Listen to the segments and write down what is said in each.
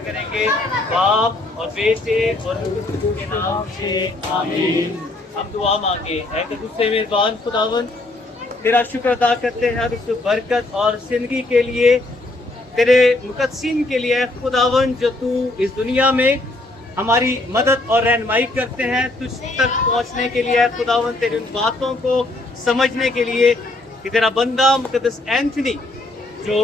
करेंगे। बाप और बेटे और के नाम से आमीन। हम दुआ मांगे। है कि दूसरे मेहरबान खुदावन, तेरा शुक्र अदा करते हैं हर उस बरकत और जिंदगी के लिए, तेरे मुकद्दसीन के लिए खुदावन, जो तू इस दुनिया में हमारी मदद और रहनुमाई करते हैं तुझ तक पहुंचने के लिए। खुदावन, तेरी उन बातों को समझने के लिए कि तेरा बंदा मुकद्दस एंथनी जो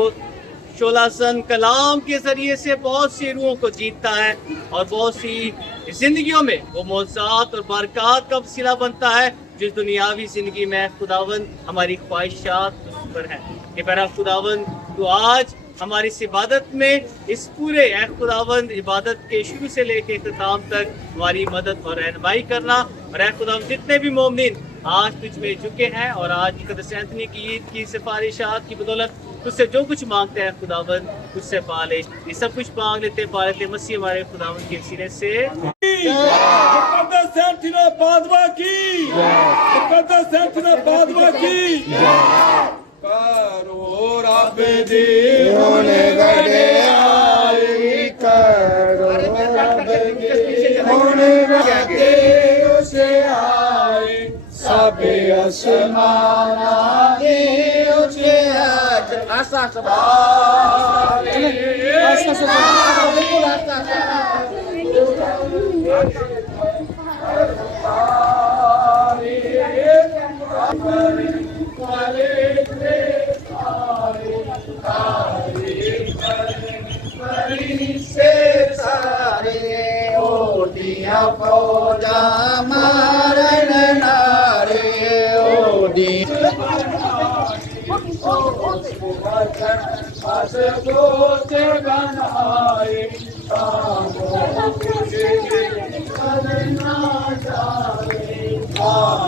शोलासन कलाम के जरिए से बहुत सी रूहों को जीतता है और बहुत सी जिंदगियों में वो मौज़ात और बरक़ात का वसीला बनता है, जिस दुनियावी जिंदगी में खुदावन हमारी ख्वाहिशात उस पर है। कि मेरा खुदावन, तो आज हमारी इस इबादत में, इस पूरे खुदावन इबादत के शुरू से लेकर इख्तिताम तक हमारी मदद और रहनुमाई करना। और खुदावन, जितने भी मोमिन आज तुझ में झुके हैं और आज मुकद्दस एंथनी की ईद की सिफारिशात की बदौलत तुझसे जो कुछ मांगते हैं खुदावन, तुझसे पा ले। ये सब कुछ मांग लेते पा लेते मसीह हमारे खुदावन के सीने से। मुकद्दस एंथनी पादवा की, मुकद्दस एंथनी पादवा की। करो रब दी होने गड़े आई, करो रब दी होने गड़े उसे आई, सब आसमाना दे उसे आसा फौजा मारन नारे ओडी बनाए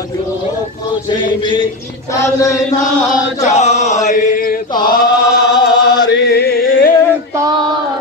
जो कुछ भी चलना जाए तारे तारे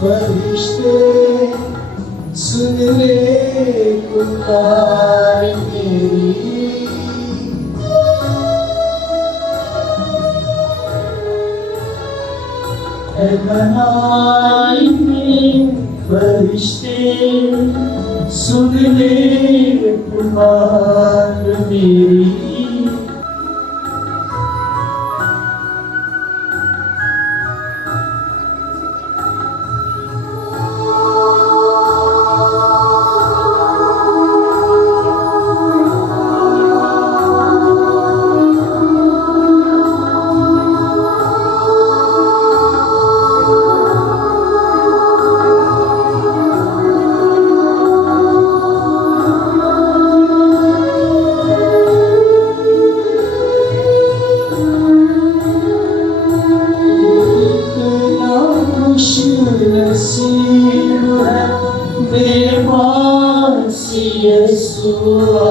फरिश्ते सुन ले पुकार मेरी, है बनाएंगे फरिश्ते सुन ले पुकार मेरी।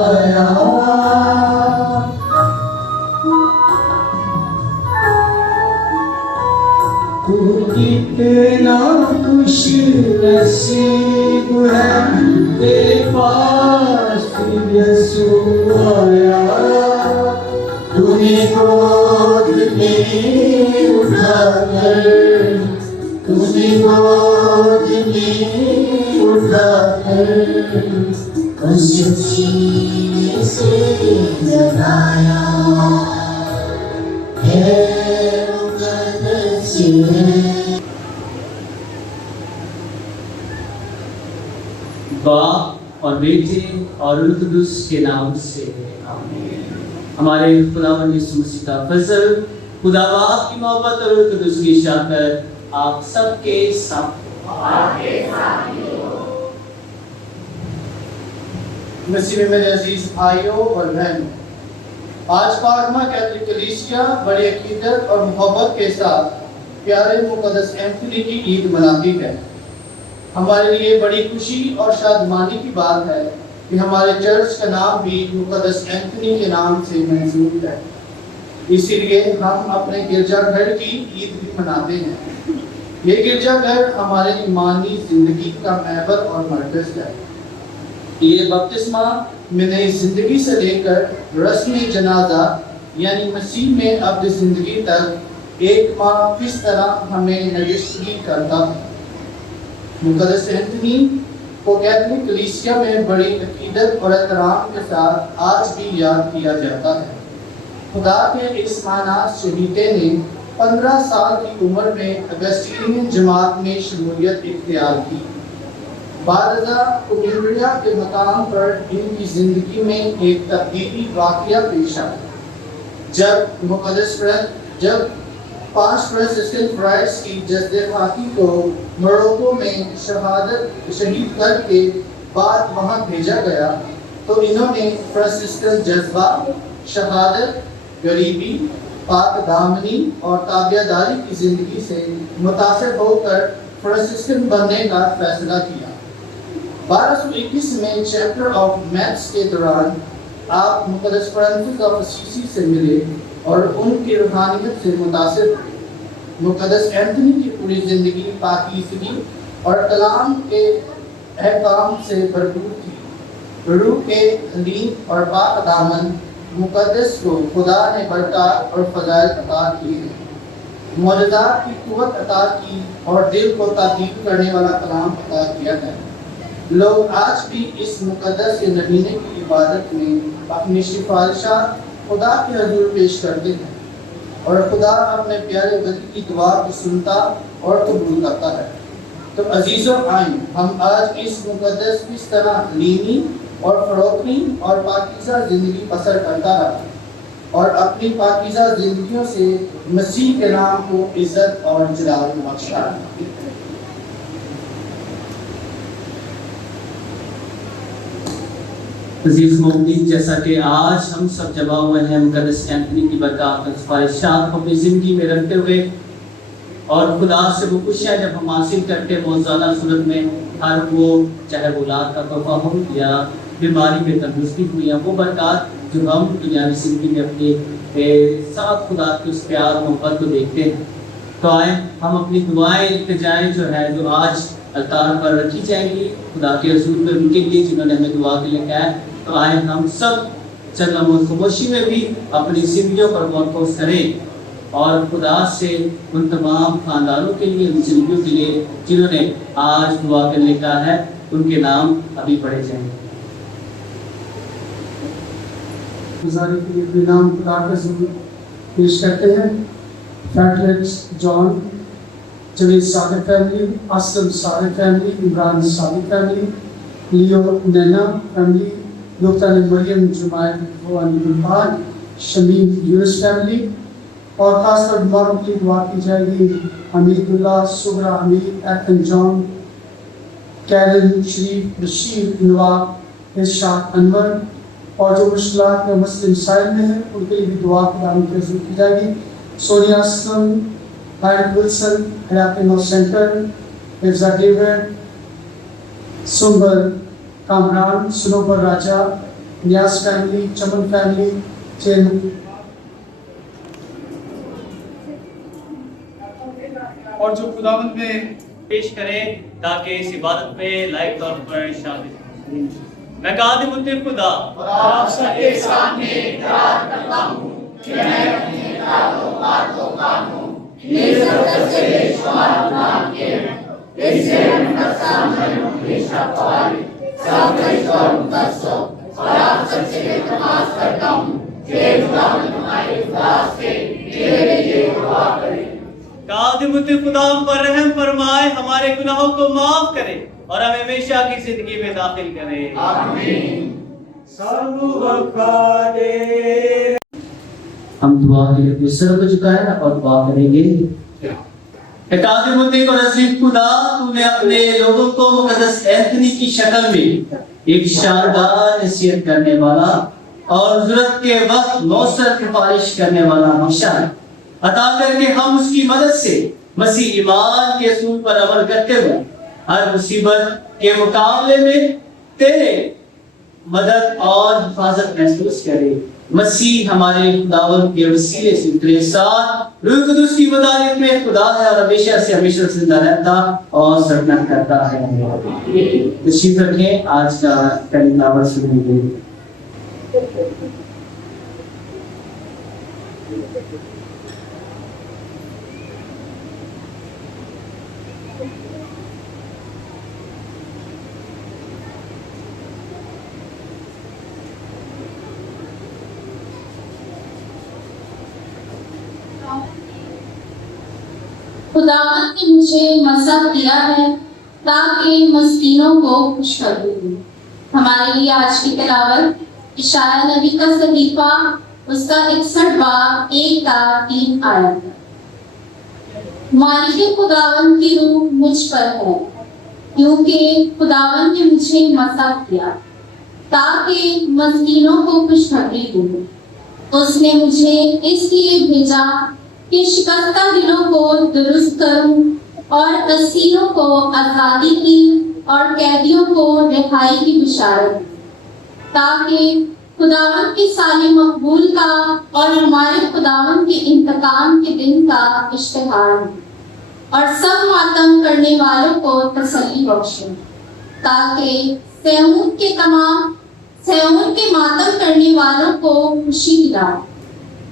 आया। तू कितना खुश नसीब है, तेरे पास यीशु आया। तूने गोद में उठाकर, तूने गोद में उठाकर खुशी से जगाया है। बाप और बेटे और रूह कुदूस के नाम से आमीन। हमारे खुदावंद यीशु मसीह का फजल, खुदा बाप की मोहब्बत और रूह कुदूस की शाकर आप सबके साथ मसीह में मेरे अजीज भाइयों और बहनों, आज पाकमा कैथोलिक कलीसिया बड़ी अकीदत और मोहब्बत के साथ प्यारे मुकद्दस एंथनी की ईद मनाती है। हमारे लिए बड़ी खुशी और शादमानी की बात है कि हमारे चर्च का नाम भी मुकद्दस एंथनी के नाम से मंसूब है। इसीलिए हम अपने गिरजाघर की ईद भी मनाते हैं। ये गिरजाघर हमारे ईमानी जिंदगी का महवर और मरकज है। ये बपतिस्मा में नई जिंदगी से लेकर रस्म जनाजा यानी मसीह में अब जिंदगी तक एक माह किस तरह हमें नगिश्तगी करता है। मुकद्दस एंथनी को कैथोलिक कलीसिया में बड़ी अकीदत और एहतराम के साथ आज भी याद किया जाता है। खुदा के इस मानाज शहीदे ने 15 साल की उम्र में अगस्तीनियन जमात में शमूलियत इख्तियार की। बारजा कुमिल्लिया के मकाम पर इनकी जिंदगी में एक तब्दीली वाक़या पेश आया। जब 5 फ्रांसिस्कन फ्राइड्स की जज्बे खाकी को मोरक्को में शहीद करके बाद वहां भेजा गया, तो इन्होंने फ्रांसिस्कन जज्बा, शहादत, गरीबी, पाक दामनी और ताबियादारी की जिंदगी से मुतासिर होकर फ्रांसिस्कन बनने का फैसला किया। 1221 में चैप्टर ऑफ मैथ्स के दौरान आप मुकद्दस फ्रांसिस ऑफ असीसी से मिले और उनकी रूहानियत से मुतासिर हुए। मुकद्दस एंथनी की पूरी जिंदगी पाकीज़गी और कलाम के अहकाम से भरपूर थी। रूह के हलीम और पाक दामन मुकद्दस को खुदा ने बरकत और फज़ाइल अता किए हैं। मौजूदात की कुव्वत अता की और दिल को ताकीद करने वाला कलाम अता किया है। लोग आज भी इस मुकद्दस के नगीने की इबादत में अपनी सिफारिशात खुदा के हजूर पेश करते हैं और खुदा अपने प्यारे वली की दुआ को सुनता और कबूल करता है। तो अजीज़ों, आइन हम आज इस मुकद्दस किस तरह लीनी और फरोखनी और पाकीज़ा ज़िंदगी बसर करता रहा और अपनी पाकीज़ा ज़िंदगियों से मसीह के नाम को इज़्ज़त और जलाल बख्शा। अजीज मोमिन, जैसा कि आज हम सब जमा हुए हैं मुकद्दस एंथनी की बरकत और सिफारिशात को अपनी ज़िंदगी में रखते हुए और खुदा से वो खुशियाँ जब हम हासिल करते हैं मौजूदा सूरत में, हर वो चाहे औलाद का तोहफा हो या बीमारी में तंदुरुस्ती हो या वो बरकत जो हम दुनियावी ज़िंदगी में अपने साथ खुदा के उस प्यार मोहब्बत को देखते हैं। तो आए हम अपनी दुआएं इल्तिजाएं जो है जो आज अल्तार पर रखी जाएंगी खुदा के हजूर में उनके लिए जिन्होंने हमें दुआ के लिए कहा है। तो आए हम सब चंद खामोशी में भी अपनी जिंदगियों पर गौर करें और खुदा से उन तमाम खानदानों के लिए, उन जिंदगियों के लिए जिन्होंने आज दुआ के लिए कहा है, उनके नाम अभी पढ़े जाएंगे। गुजारी के लिए नाम खुदा का ज़रूर पेश करते हैं। Frederick John, Javed Sadiq family, Aslam Sadiq family, Imran Sadiq family, Leo Naina family, doctor Mariam Jumayat Gulban, Shamim Yunus family और खासकर बीमारों की दुआ की जाएगी। Hamidullah, Sughra Hamid, Ethan John, Karen Sharif, Bashir Nawab, Irshad Anwar और जो मुश्किलात में मुस्लिम साइल में हैं उनके लिए भी दुआ की जाएगी। सोनिया असलम, हायरन विल्सन, हयात नो सेंटर, मिर्जा डेविड, सुंबर कामरान, सुनोबर राजा, न्यास फैमिली, चमन फैमिली, चेयरमैन और जो खुदावंद में पेश करें ताकि इस इबादत में लाइव तौर पर शामिल हों। मैं कादिमुद्दीन खुदा और आप सबके सामने इकरार करता हूँ कि मैं अपने इरादों, बातों, कामों, निज़र से बेशुमार गुनाह किए हैं। इससे नफ्सा में हमेशा ख्वारी, साबित और मुकस्सो, और आप सबसे इल्तिमास करता हूँ कि खुदावंद हमारे खुदा से मेरे लिए दुआ करें। कादिमुद्दीन खुदा हम पर रहम फरमाए, हमारे गुनाहों को माफ करे और हमें हमेशा की जिंदगी में दाखिल करे। आमीन। हम दुआ के लिए अपने सर को झुकाएं और दुआ करेंगे। कादिमुद्दीन और अजीज खुदा, तूने अपने लोगों को मुकद्दस एंथनी की शक्ल में एक शानदार नसीहत करने वाला और जरूरत के वक्त मौसर सिफारिश करने वाला बख्शा है। अता करके हम उसकी मदद से मसीह ईमान के असूल पर अमल करते हुए हर मुसीबत के मुकाबले में तेरे मदद और हिफाजत महसूस करें। मसीह हमारे खुदावंद के वसीले से तेरे साथ रूह कुदूस की मदद में खुदा है और हमेशा से हमेशा जिंदा रहता और सरना करता है। तशरीफ रखें, आज का कलीमावर सुनेंगे। खुदावंद ने मुझे मसब दिया है ताकि मस्कीनों को खुश कर दूं। हमारे लिए आज की तिलावत इशाया नबी का सहीफा उसका 61 बाब 1-3 आयत है। मालिक खुदावंद की रूह मुझ पर है, क्योंकि खुदावंद ने मुझे मसब दिया ताकि मस्कीनों को खुशखबरी दूं। उसने मुझे इसलिए भेजा कि शिकस्ता दिलों को दुरुस्त करूं और असीरों को आजादी की और कैदियों को रिहाई की बिशारत, ताकि खुदावंद के साले मकबूल का और हमारे खुदावंद के इंतकाम के दिन का इश्तिहार और सब मातम करने वालों को तसल्ली बख्शे, ताकि सहून के मातम करने वालों को खुशी दिलाओ।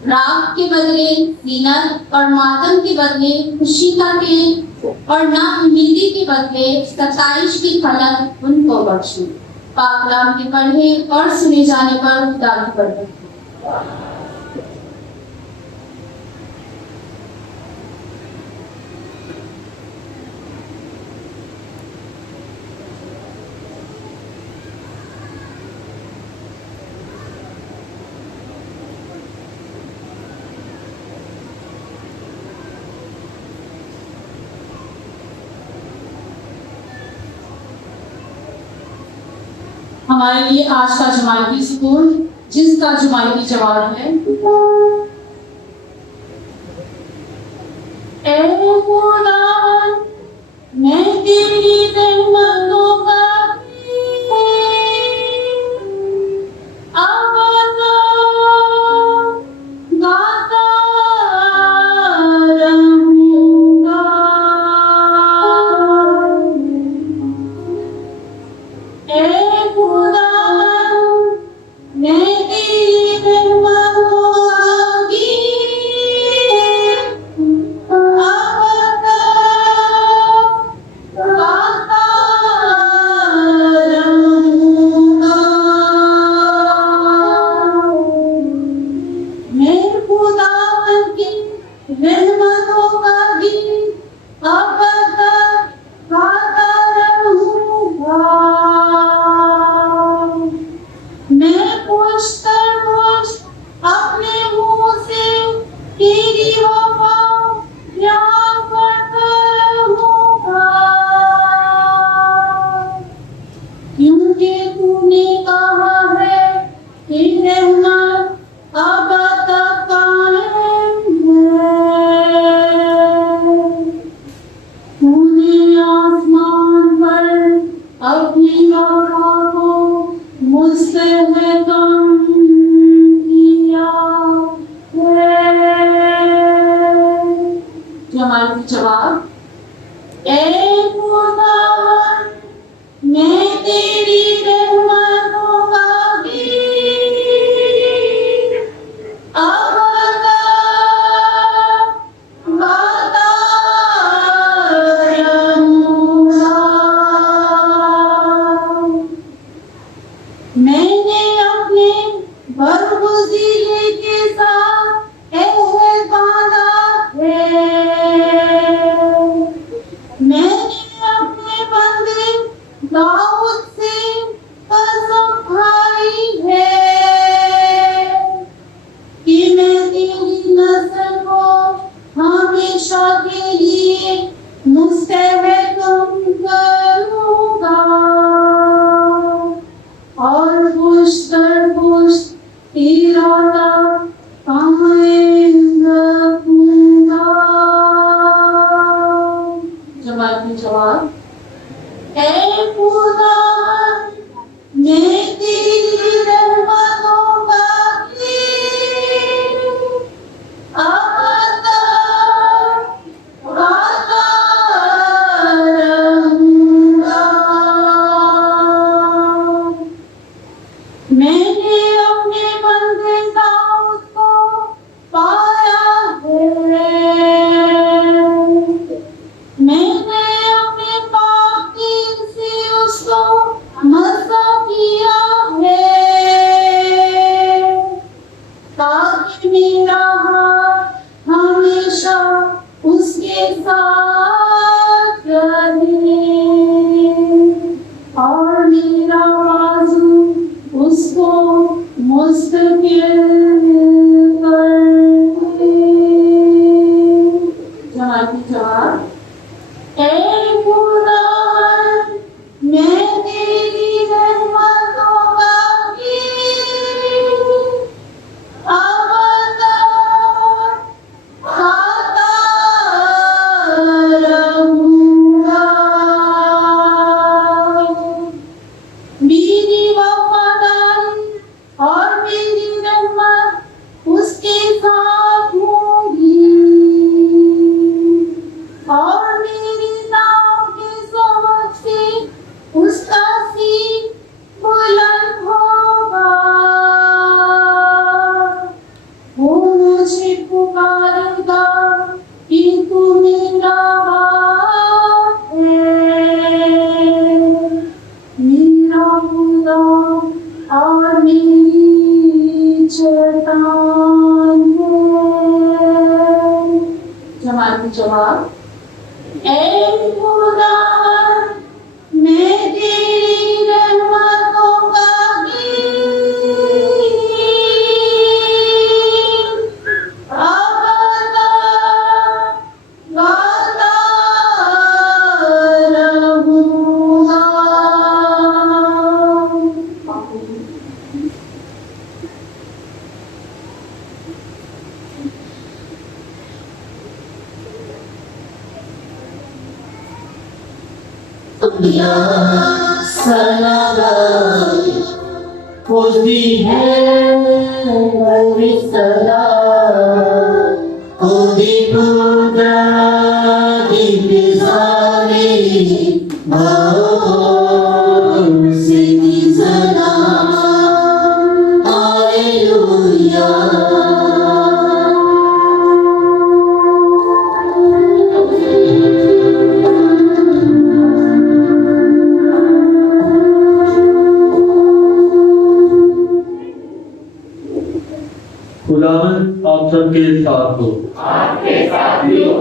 राग के बदले ज़ीनत और मातम के बदले खुशी का दिन और नाउमीदी के बदले सताइश की खलक उनको बख्शे। पाक कलाम के पढ़े और सुने जाने पर खुदा की बरकत। हमारे लिए आज का जमायती सुकून, जिसका जमायती जवाब है ऐ खुदा मैं तेरी रहमतों का आवाज़ गाता रहूंगा। ऐ खुदा मैं तेरी रहमतों की आवाज़ गाता गम किया है। जो हमारे जवाब, ए खुदावन मैं तेरी रहमतों का गीत अब गाता रहूंगा। मैंने अपने बरगुज़ीरे के साथ अहद बांधा है। मैंने अपने बंदे दाऊद से कसम खाई है कि मैं तेरी नस्ल को हमेशा के लिए मुस्तहकम करूंगा और पुष्ट दर पुष्ट तेरा कायम रखूंगा। जवाब, ए खुदावन मैं तेरी रहमतों का गीत अब गाता रहूंगा। मैंने अपने बंदे दाऊद को पाया है। मैंने अपने पाक दिल से उसको मसा किया है ताकि मेरा हाथ हमेशा उसके साथ रहे और मेरा बाजू उसको मुस्तकिल कर दे। जवाब, ए खुदावन मैं तेरी रहमतों का गीत अब गाता रहूंगा। मेरी वफादारी और मेरी रहमत उसके साथ होगी और मेरी नाव के समझ से उसका सीन बुलंद होगा। वो मुझे पुकारेगा कि तू मेरा बाप है, मेरा खुदा और मेरी चट्टान है। जवाब, ए खुदावन मैं तेरी रहमतों का गीत अब गाता रहूंगा। होती है खुदी खुदा इंतज़ारी सिद्दी सलाम हालेलुया। खुदावन आप सबके साथ हो, आपके साथ भी हो।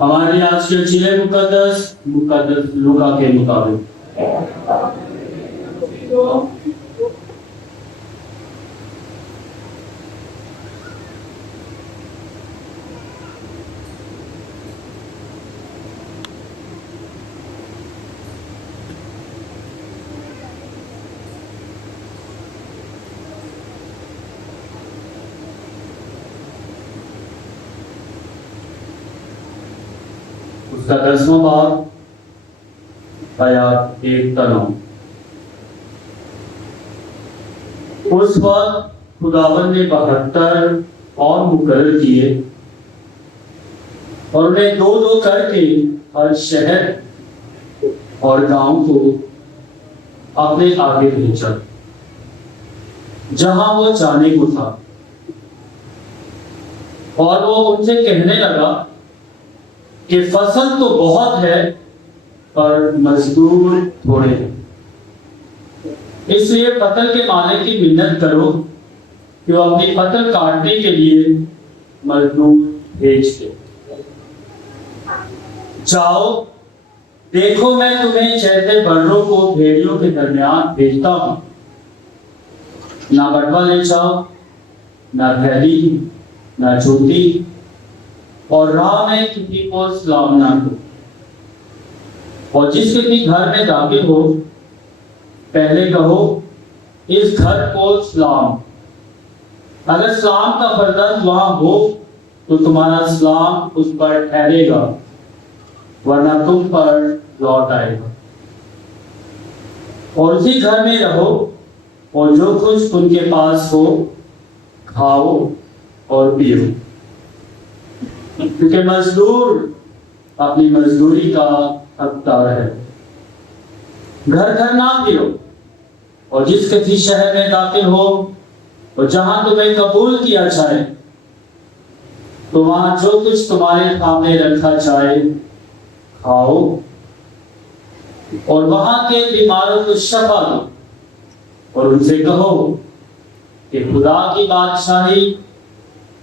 हमारे आज के चिले मुकद्दस लूका के मुताबिक उसका 10वां बाब आयात 1 से 9। उस वक्त खुदावन ने 72 और मुकर्रर किए और उन्हें 2-2 करके हर शहर और गांव को अपने आगे भेजा जहां वो जाने को था। और वो उनसे कहने लगा कि फसल तो बहुत है पर मजदूर थोड़े हैं, इसलिए फसल के मालिक की मिन्नत करो कि वो अपनी फसल काटने के लिए मजदूर भेज दे। जाओ, देखो मैं तुम्हें चैते बर्रों को भेड़ियों के दरमियान भेजता हूं, ना बटवा ले जाओ, ना थैली, ना जूती, और राह में किसी को सलाम ना दो। और जिसके भी घर में दाखिल हो पहले कहो इस घर को सलाम। अगर सलाम का फर्जंद वहां हो तो तुम्हारा सलाम उस पर ठहरेगा, वरना तुम पर लौट आएगा। और उसी घर में रहो और जो कुछ उनके पास हो खाओ और पियो, क्योंकि मजदूर अपनी मजदूरी का हकदार है। घर घर ना फिरो, और जिस किसी शहर में दाखिल हो और जहां तुम्हें कबूल किया जाए तो वहां जो कुछ तुम्हारे सामने रखा जाए खाओ, और वहां के बीमारों को शफा दो, और उनसे कहो कि खुदा की बादशाही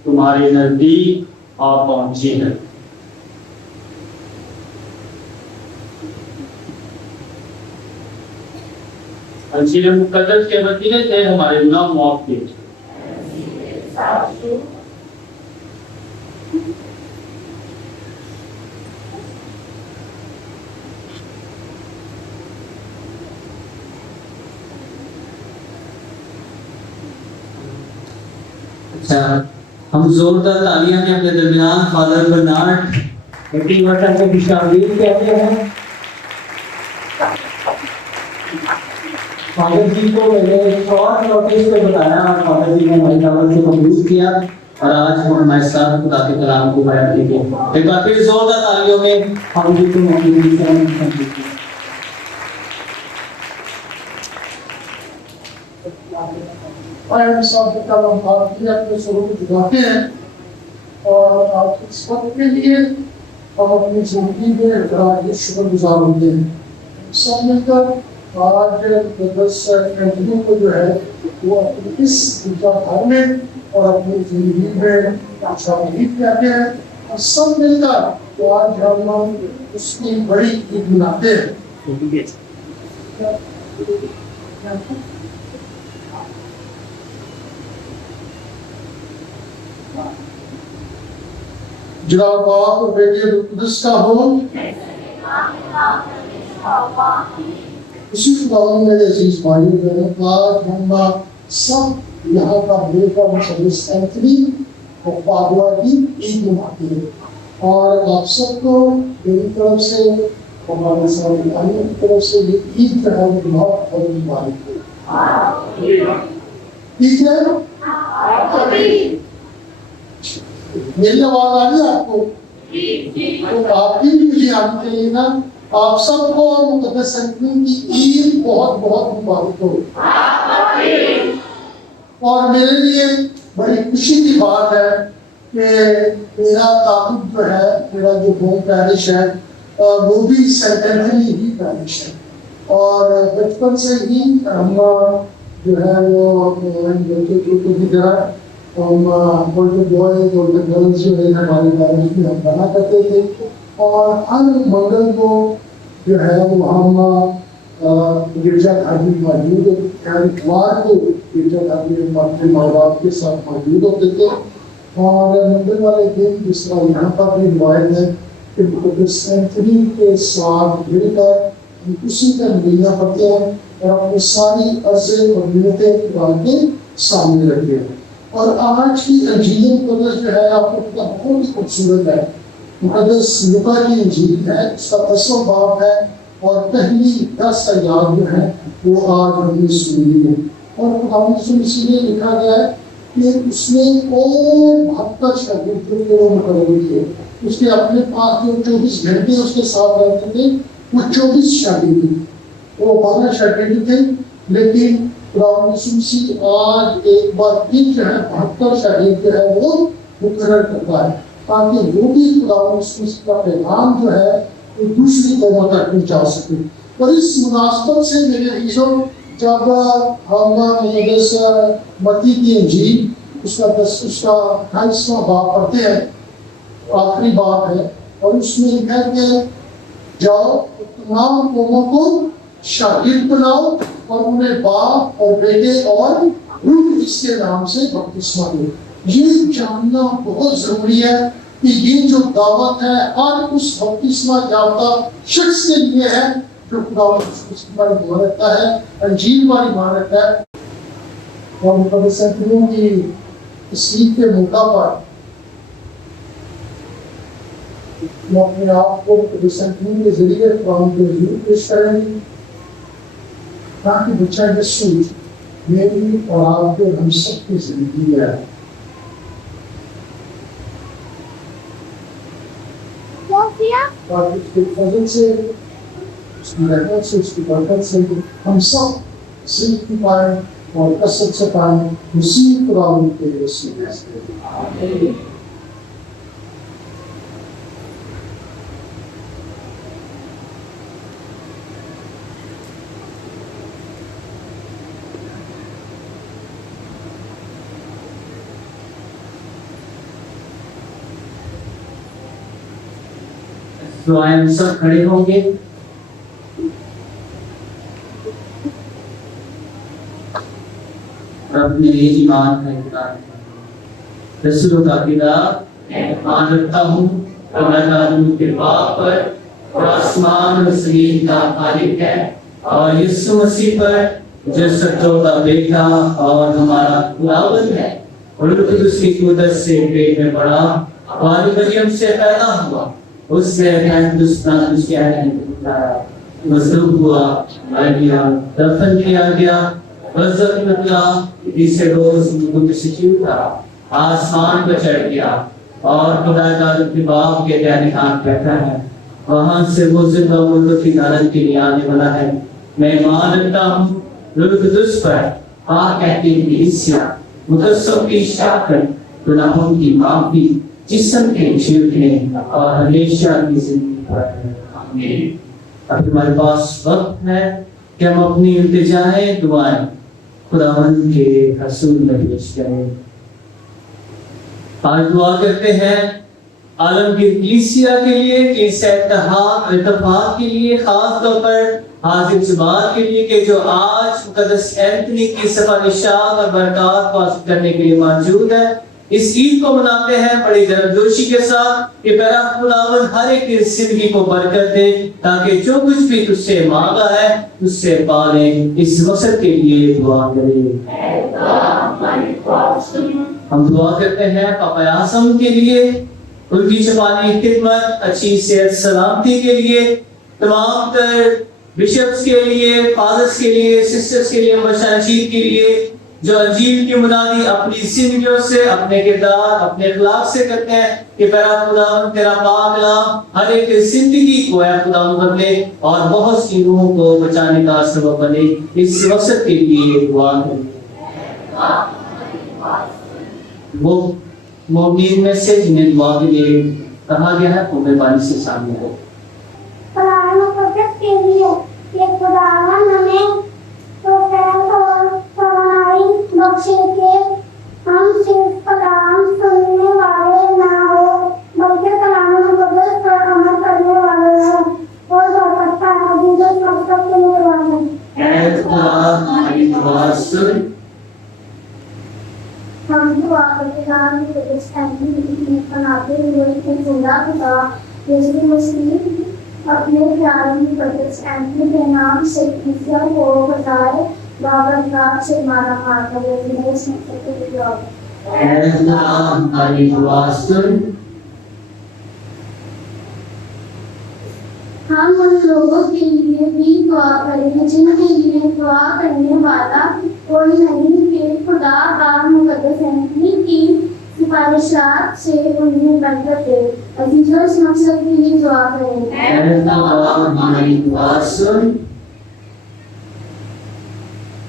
तुम्हारे नजदीक आ पहुंची है। अंजीर मुकद्दस के वसीले से हमारे गुनाह माफ किए। अच्छा, हम जोरदार तालियां के अपने दरमियान फादर बर्नार्ड को खुशामदीद कहते हैं। फादर जी को मैंने शॉर्ट नोटिस पे बताया और फादर जी ने हमारी दावत से कबूल किया और आज हम हमारे साथ खुदा के कलाम को बयान करेंगे। एक बार फिर जोरदार तालियों में हम जी को मौजूद हैं। और हम सब कलम भारतीय अपने स्वरूप दिखाते हैं और आप इस वक्त के लिए हम अपनी जिंदगी में बड़ा शुक्रगुजार होते हैं। सब मिलकर आज बस कंटिन्यू को जो है वो अपनी इस विचारधारा में और अपनी जिंदगी में शामिल करते हैं, और सब मिलकर तो आज हम उसकी बड़ी ईद मनाते हैं। जनाब बाप और बेटे कुदस का हो, उसी खुदावंद मेरे अजीज भाइयों बहनों, आज हम सब यहाँ का मिलकर मुसलिस एंथनी और पादुआ की ईद मनाते हैं। और आप सबको मेरी तरफ से और हमारे संविधान की तरफ से ये ईद का है बहुत बहुत मुबारक हो। ठीक है, मेरी आवाज आ रही है आपको? तो आपकी भी मुझे आनी चाहिए ना। आप सबको मुकद्दस संगीत की ईद बहुत बहुत मुबारक हो। और मेरे लिए बड़ी खुशी की बात है कि मेरा ताकुब जो है, मेरा जो होम पैरिश है वो भी सेंट एंथनी ही पैरिश है। और बचपन से ही हम जो है वो की तरह हम बॉयज और गर्ल्स जो है हमारे पैरिश में हम बना करते थे। और हर मंगल को जो है वो हम गिरजाघर में मौजूद इतवार को गिरजाघर में अपने माँ बाप के साथ मौजूद होते थे। और मंगल वाले दिन जिस तरह यहाँ पर भी रिवायत है कि मुकद्दस एंथनी के साथ मिलकर हम उसी का महीना पढ़ते हैं और अपनी सारी अर्ज़ें और मिन्नतें खुदा के सामने रखते हैं। और आज की अंजील मुकद्दस जो है आपको पता बहुत ही खूबसूरत है। मुकद्दस लूका की अंजील है, इसका 10वां बाब है और पहली 10 आयत जो है वो आज हमने सुनी है। और खुदावंद यीशु मसीह ने लिखा गया है कि उसने और 72 शागिर्द जो मुकर्रर किए। उसके अपने पास जो 24 घंटे उसके साथ रहते थे वो 24 शागिर्द थे, वो 12 शागिर्द थे, लेकिन खुदावंद यीशु मसीह आज एक बार फिर जो है 72 शागिर्द जो है वो मुकर्रर करता है, ताकि वो भी खुदावंद यीशु मसीह का पैगाम जो है वो दूसरी कौमों तक पहुंचा सके। और इस मुनासबत से मेरे भाइयों, जब हम मत्ती की इंजील उसका 28वां बाब पढ़ते हैं, आखिरी बाब है, और उसमें लिखा है कि जाओ तमाम कौमों को शागिर्द बनाओ और उन्हें बाप और बेटे और रूह इसके नाम से बपतिस्मा दो। ये जानना बहुत जरूरी है कि ये जो दावत है हर उस बपतिस्मा याफ्ता शख्स के लिए है जो खुदा वाली मान रखता है, अंजील वाली मान रखता है। और मुकद्दसों की तस्लीम के मौका पर हम अपने आप को मुकद्दसों के जरिए कुरान के हजूर पेश करेंगे, ताकि बच्चा यीशु मेरी और आपके हम सब की जिंदगी है। और उसके फजल से, उसकी रहमत से, उसकी बरकत से हम सब सीख पाए और कसरत से पाए मुसीब कुरान के वसीले से। तो हम सब खड़े होंगे। अपने ईमान का इकरार रसूलों का पिता मान रखता हूँ के बाप पर और आसमान और जमीन का मालिक है, और यीशु मसीह पर जो सत्यों का बेटा और हमारा खुदावंद है, और उसकी कुदरत से पेट में पड़ा और मरियम से पैदा हुआ, उसने मजलूब हुआ, मर गया, दफन किया गया, तीसरे रोज मृत्यु से जी उठा, आसमान पर चढ़ गया और खुदा के बाप के दाहिने हाथ बैठा है, वहां से वो जिंदा मुर्दों की अदालत के लिए आने वाला है। मैं मान रखता हूँ रूह कुदस पर, हाँ कहती है ईसा मुकद्दसों की शफाअत, गुनाहों की माफी, जिस्म के छूटने और हमेशा की जिंदगी पर। आमीन। अब हमारे पास वक्त है कि हम अपनी इल्तिजाएं दुआएं खुदावंद के हसूल में पेश करें। आज दुआ करते हैं आलमगीर कलीसिया के लिए, कि इत्तेफाक के लिए, खास तौर पर हाजिर जुबान के लिए कि जो आज मुकद्दस एंथनी की सफारिशात और बरकत हासिल करने के लिए मौजूद है। इस ईद को मनाते हैं बड़ी गर्मजोशी के साथ कि प्यारा खुदावंद हर एक की जिंदगी को बरकत दे, ताकि जो कुछ भी तुझसे मांगा है तुझसे पाले। इस मकसद के लिए दुआ करें। हम दुआ करते हैं पापा आज़म के लिए, उनकी शफानी खिदमत, अच्छी सेहत सलामती के लिए, तमाम बिशप्स के लिए, फादर्स के लिए, सिस्टर्स के लिए, मशाइख के लिए, जो अंजील की मुनादी अपनी जिंदगियों से, अपने किरदार, अपने अखलाक से करते हैं कि प्यारा खुदावंद तेरा पाक कलाम हर एक जिंदगी को है खुदावंद बदले और बहुत सी रूहों को बचाने का सबब बने। इस मकसद के लिए दुआ करें। वो मोमिन में से जिन्हें दुआ के लिए कहा गया है वो मेहरबानी से शामिल हो। के लिए ये खुदावंद हमें तो बख्शे के हम सिर्फ कलाम सुनने वाले ना हो, बल्कि कलाम मुकद्दस पर अमल करने वाले हो और बरकत का अजीज मकसद करने वाले। ऐ खुदा हमारी दुआ सुन। हम दुआ करते हैं कि इस एंथनी में बनाते हुए के खुदा खुदा यीशु मसीह अपने प्यारे मुकद्दस एंथनी के नाम से कलीसिया को बचाए। बाबरकत से मारा मारता है दिनेश ने के जवाब। ऐ खुदा हमारी दुआ सुन। हम उन लोगों के लिए भी दुआ करें जिनके लिए दुआ करने वाला कोई नहीं कि खुदा पाक मुकद्दस एंथनी की सिफारिशात से उन्हें बरकत दे। अजीजों, इस मकसद के लिए दुआ करें। ऐ खुदा हमारी दुआ सुन।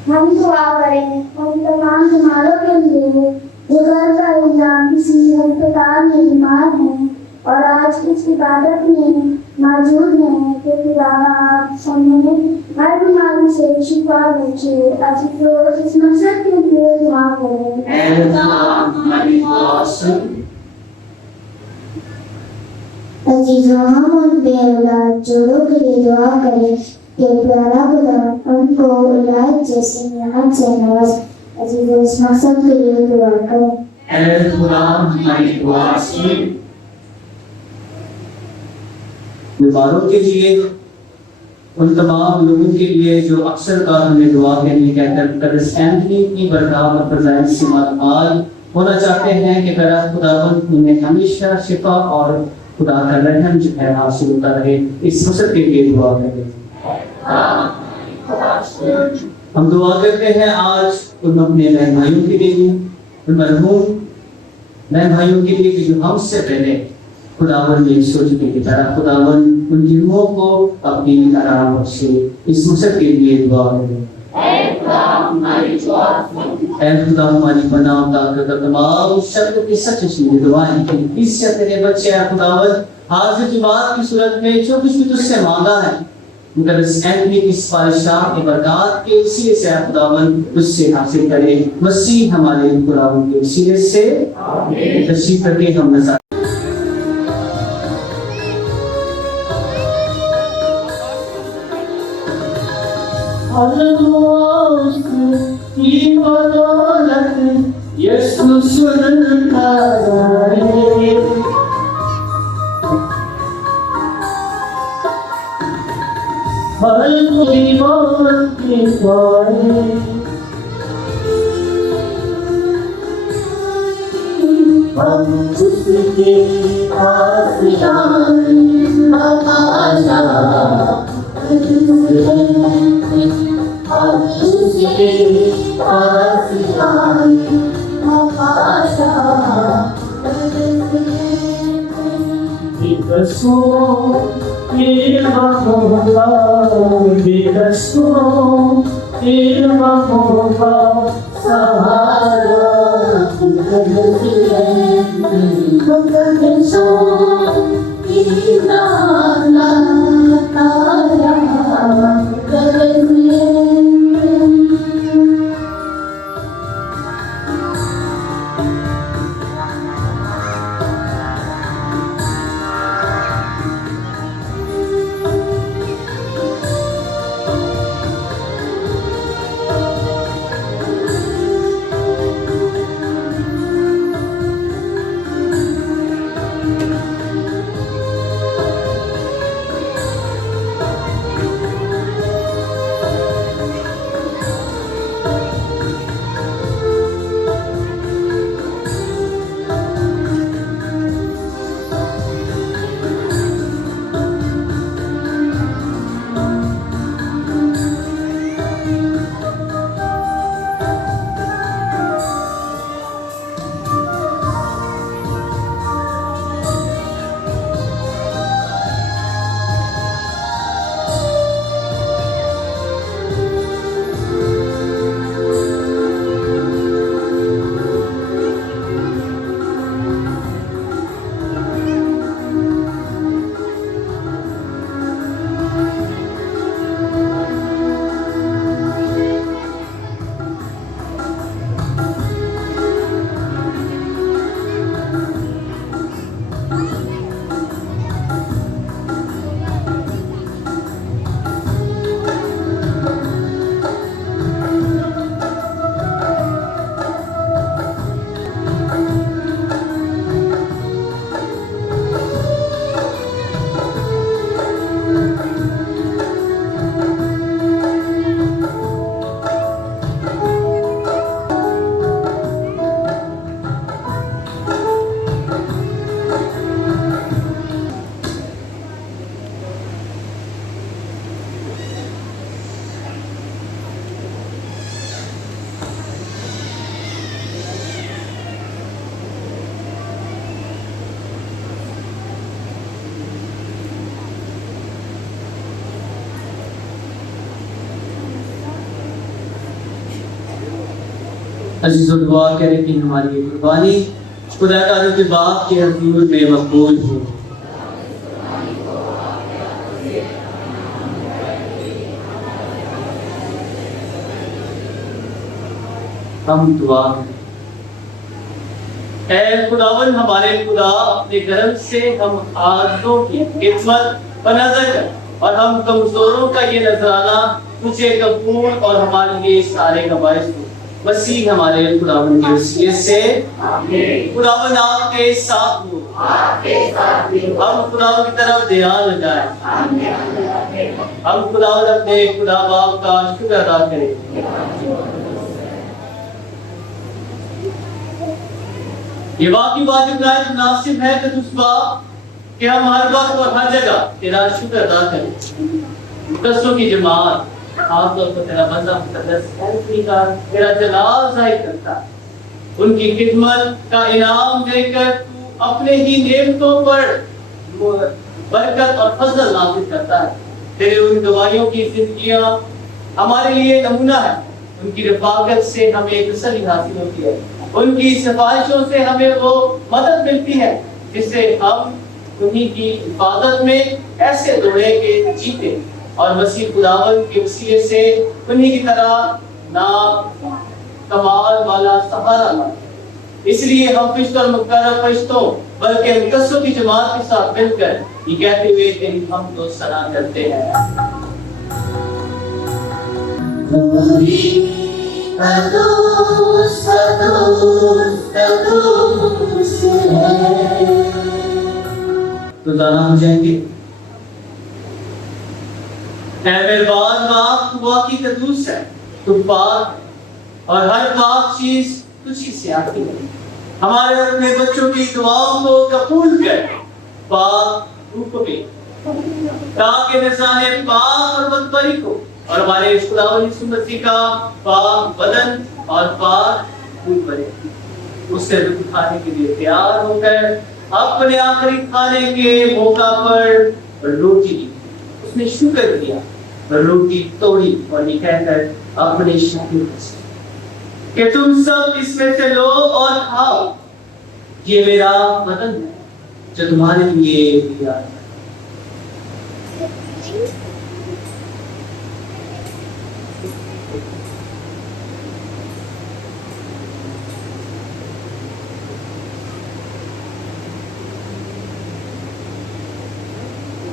हम दुआ करें उन तमाम बीमारों के लिए जो घर का इंसान किसी अस्पताल में बीमार हैं और आज इस इबादत में मौजूद हैं कि खुदा आप उन्हें हर बीमारी से शिफा बख्शे। अजीजों, इस मकसद के लिए दुआ करें। ऐ खुदा हमारी दुआ सुन। अजीजों, हम उन बेऔलाद जोड़ों के लिए दुआ करें कि प्यारा खुदा उनको औलाद जैसी नेमत से नवाजे। अजीजों, इस मकसद के लिए दुआ करें। ऐ खुदा हमारी दुआ सुन। बीमारों के लिए, उन तमाम लोगों के लिए जो अक्सर बार हमें दुआ करनी कहकर कदस एंथनी की बरकत और फज़ाइल से मालामाल होना चाहते हैं कि खुदावंद उन्हें हमेशा शिफा और खुदा का रहम जो है हासिल होता रहे। इस मकसद के लिए दुआ करें। हम दुआ करते हैं आज उन अपने बहन भाइयों के लिए, उन मरहूम बहन भाइयों के लिए जो हमसे पहले खुदावंद ने सोच की तरह खुदावंद उनकी रूहों को अपनी आराम बख्शे। इस मकसद के लिए दुआ करें। ऐ खुदा हमारी पनाह ताकत और तमाम शब्द की सच सच्ची दुआएं की इससे तेरे बच्चे हैं खुदावंद हाजिर जुबान की सूरत में जो कुछ भी तुझसे मांगा है मुकद्दस एंथनी की सिफारिशात के बरकत के वसीले से खुदावंद तुझसे हासिल करे। मसीह हमारे खुदावंद के वसीले से आमीन। तशरीफ करके हम नज़र की बदौलत यीशु सुनता रहे। हर कोई मौत के पाए हम उसके आसियान आशा अजीज और दुआ करें कि हमारी ये कुर्बानी खुदा ताला के बाप के हुजूर में मकबूल हो। हम दुआ करें। ऐ खुदावन हमारे खुदा, अपने करम से हम आज़ों की खिदमत पर नजर कर और हम कमजोरों का ये नजराना तुझे कबूल और हमारे लिए सारे का बायस हो। मसीह हमारे खुदावन के वसीले से खुदावन आपके साथ हो। हम खुदावन की तरफ ध्यान लगाएं। हम खुदावन अपने खुदा बाप का शुक्र अदा करें। ये वाकई वाजिब गायब मुनासिब है कि उस बाप कि हम हर वक्त और हर जगह तेरा शुक्र अदा करें। मुकद्दसों की जमात खासतौर पर तेरा बंदा मुकद्दस एंथनी का तेरा जलाल जाहिर करता है। उनकी खिदमत का इनाम देकर तू अपने ही नेमतों पर बरकत और फजल नाज़िल करता है। तेरे उन गवाहियों की जिंदगियां हमारे लिए नमूना है। उनकी रफाकत से हमें तसल्ली हासिल होती है। उनकी सिफारिशों से हमें वो मदद मिलती है जिससे हम उन्हीं की इबादत में ऐसे दौड़े के जीते और मसीह खुदावन के वसीले से उन्हीं की तरह ना कमाल वाला सहारा मांगे। इसलिए हम फरिश्तों और मुकर्रम फरिश्तों बल्कि मुकद्दसों की जमात के साथ मिलकर ये कहते हुए तेरी हमद व सना करते हैं। तो जाना हो जाएंगे। मेहरबान बाप, तू वाकई कदूस है, तू पाक और हर पाक चीज तुझी से आती है। हमारे अपने बच्चों की दुआओं को कबूल कर पाक रूप में, ताकि निशाने पाक और बदबरी को और हमारे खुदावंद यीशु मसीह का पाक बदन और पाक खून बने। उससे लुत्फ उठाने के लिए तैयार होकर अपने आखिरी खाने के मौका पर रोटी ली, उसने शुक्र किया, रोटी तोड़ी और ये कहकर अपने शागिर्दों से कि तुम सब इसमें से लो और खाओ, ये मेरा बदन है जो तुम्हारे लिए दिया है।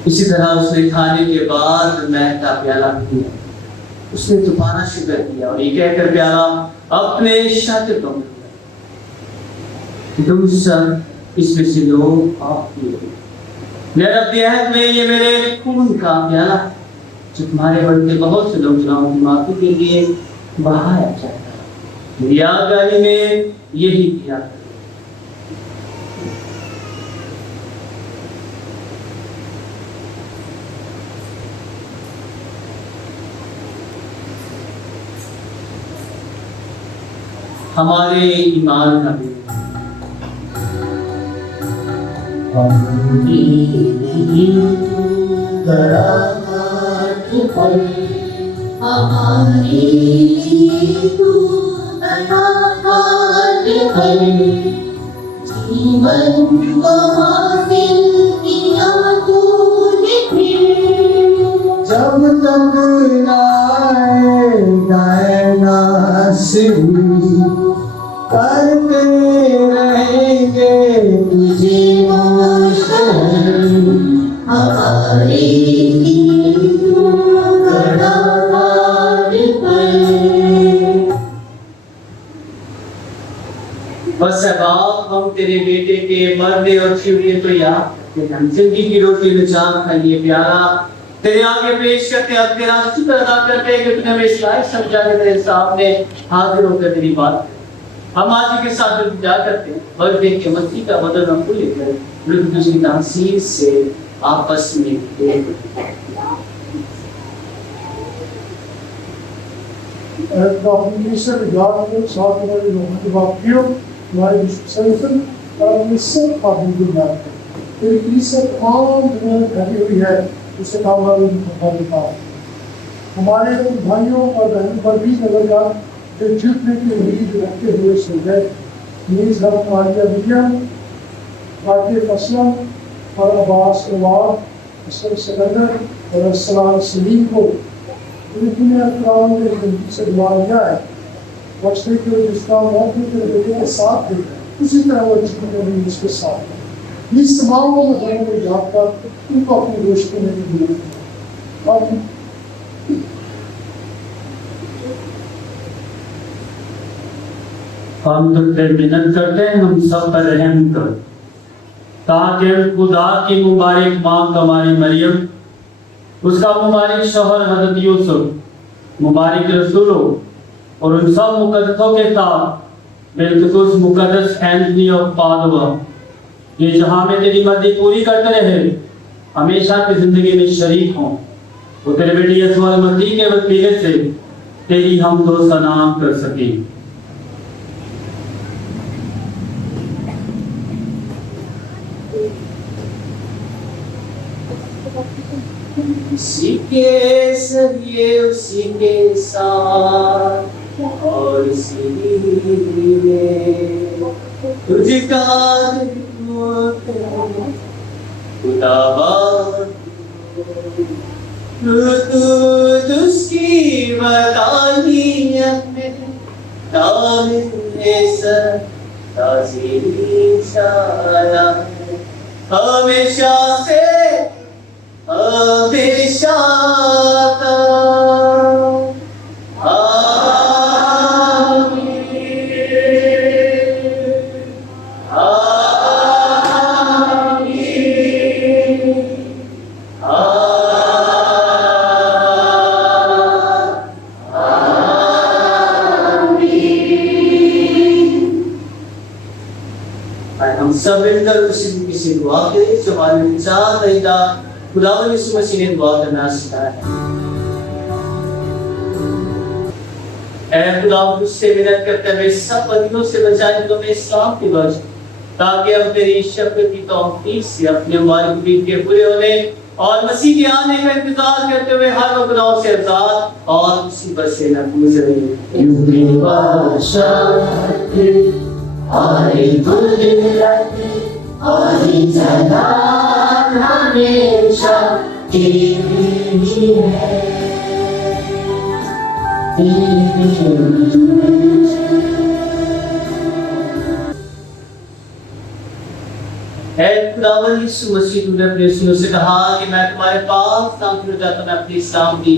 इसी तरह उसने खाने के बाद महक का प्याला पिया, उसने दोबारा शुक्र किया और ये कहकर प्याला अपने शागिर्दों में दिया, तुम सब इसमें से लो और पियो, मेरा अहद में ये मेरे खून का प्याला जो तुम्हारे बढ़ते बहुत से लोग गुनाहों की माफी के लिए बहाया जाएगा। मेरी आगाही में यही किया। हमारे ईमान का भी जब तक करते रहेंगे तुझे बस बाप, हम तेरे बेटे के मरने और शिवने को याद करते हैं। जिंदगी की रोटी में चांद खाइए प्यारा तेरे आगे पेश करते हैं, तेरा शुक्र अदा करते हैं कि तूने हमें लायक समझा के तेरे सामने हाजिर होकर तेरी बात हम आज के साथ जा करते हैं और देख के मसीह का बदन हम को लेकर मृत्यु की तासीर से आपस में हमारे भाइयों और बहनों पर भी नजर डाल जो जीतने की उम्मीद रखते हुए सो गए। मीज़ हम मारिया विलियम, आतिफ असलम और अब्बास अवाद, असद सिकंदर और असलाम सलीम को उन्होंने अकराम ने जिंदगी से दुआ लिया है। बख्शने के जिसका मौत के बेटे के साथ थे, उसी तरह वो जीवन में भी उसके साथ है। इस तमाम लोगों को याद कर उनको अपनी रोशनी में भी मिला। और हम तुझसे मिन्नत करते हैं, हम सब पर रहम कर, ताकि खुदा की मुबारक माँ कमारी मरियम, उसका मुबारक शौहर हज़रत यूसुफ, मुबारक रसूलों और उन सब मुकद्दसों के साथ बिलखुसूस मुकद्दस एंथनी ऑफ पादुआ, ये जहाँ में तेरी मर्जी पूरी करते रहे, हमेशा की जिंदगी में शरीक हों। वो तेरे बेटे यीशु मसीह के वसीले से तेरी हम दो सना कर सकें। उसी के सरिये उसी के साथ और इसी में तुझका खुदाबा उसकी वदानियत में हमेशा से हमेशा हम सब मिलकर उसी किसी दुआ करें जो हमारे इंसान रहता खुदावंद यीशु मसीह ने दुआ करना सिखाया है। ऐ खुदावंद तुझसे विनती करते हैं सब बंदियों से बचाए तो में इस्लाम की बख्श, ताकि हम तेरी शफ़क़त की तौफीक से अपने मालिक के पूरे होने और मसीह के आने का इंतजार करते हुए हर वो गुनाहों से आजाद और मुसीबत से महफूज रहें। और हमेशा तेरी है। खुदावंद यीशु मसीह तूने अपने रसूलों से कहा कि मैं तुम्हारे पास शांति में जाता, मैं अपनी शांति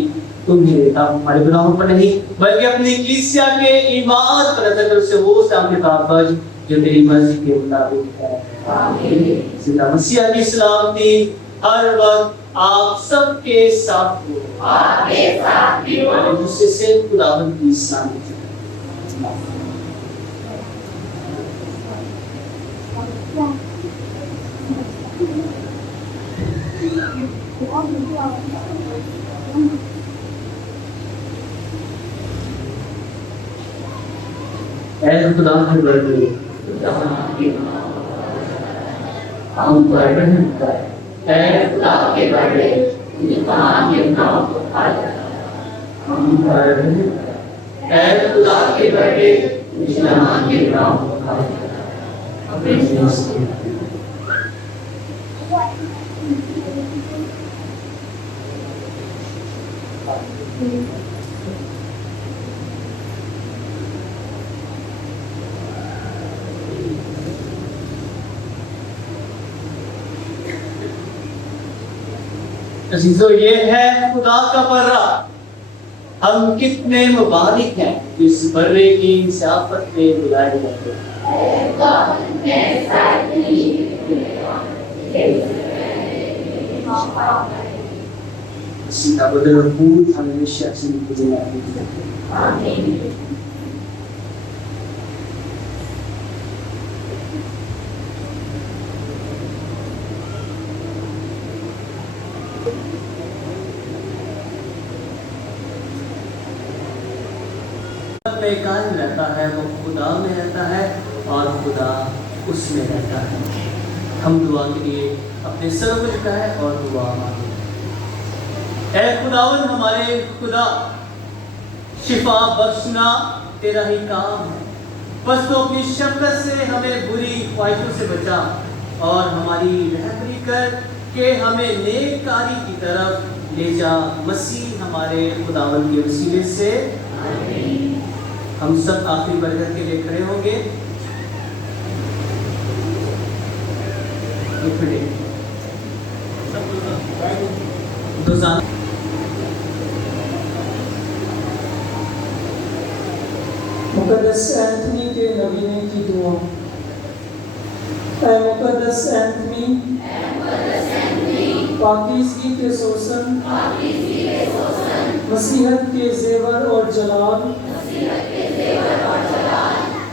तुम्हें देता हूं, हमारे गुनाहों पर नहीं बल्कि अपनी कलीसिया के ईमान पर नजर कर उसे वो शांति प्राप्त जो तेरी मर्जी के मुताबिक है। आमीन। जिंदा मसीह की सलामती हर वक्त आप सबके साथ हो, आपके साथ भी हो। दूसरे से खुदावंद की शांति। ऐ खुदा के बड़े हम पर रहम कर। ऐ खुदा के बड़े इंसान के नाम को हम पर रहम कर। ऐ खुदा के बड़े इंसान के नाम को अजीजों, ये है खुदा का बर्रा। हम कितने मुबारक हैं इस बर्रे की सियाफत में बुलाए जाते हैं। इसका बदल फूल हमेशा जिंदगी में आमीन। में कायम रहता है, वो खुदा में रहता है और खुदा उसमें रहता है। हम दुआ के लिए अपने सर को झुकाएं और दुआ मांगे। ऐ खुदावंद हमारे खुदा, शिफा बख्शना तेरा ही काम है। बस तो अपनी शफकत से हमें बुरी ख्वाहिशों से बचा और हमारी रहबरी कर के हमें नेकारी की तरफ ले जा। मसीह हमारे खुदावंद के वसीले से हम सब आखिरी बरकत के लिए खड़े होंगे। मुकद्दस एंथनी के नवीने की दुआ। ऐ मुकद्दस एंथनी, पाकीज़गी के सोसन, मसीहत के जेवर और जलाल,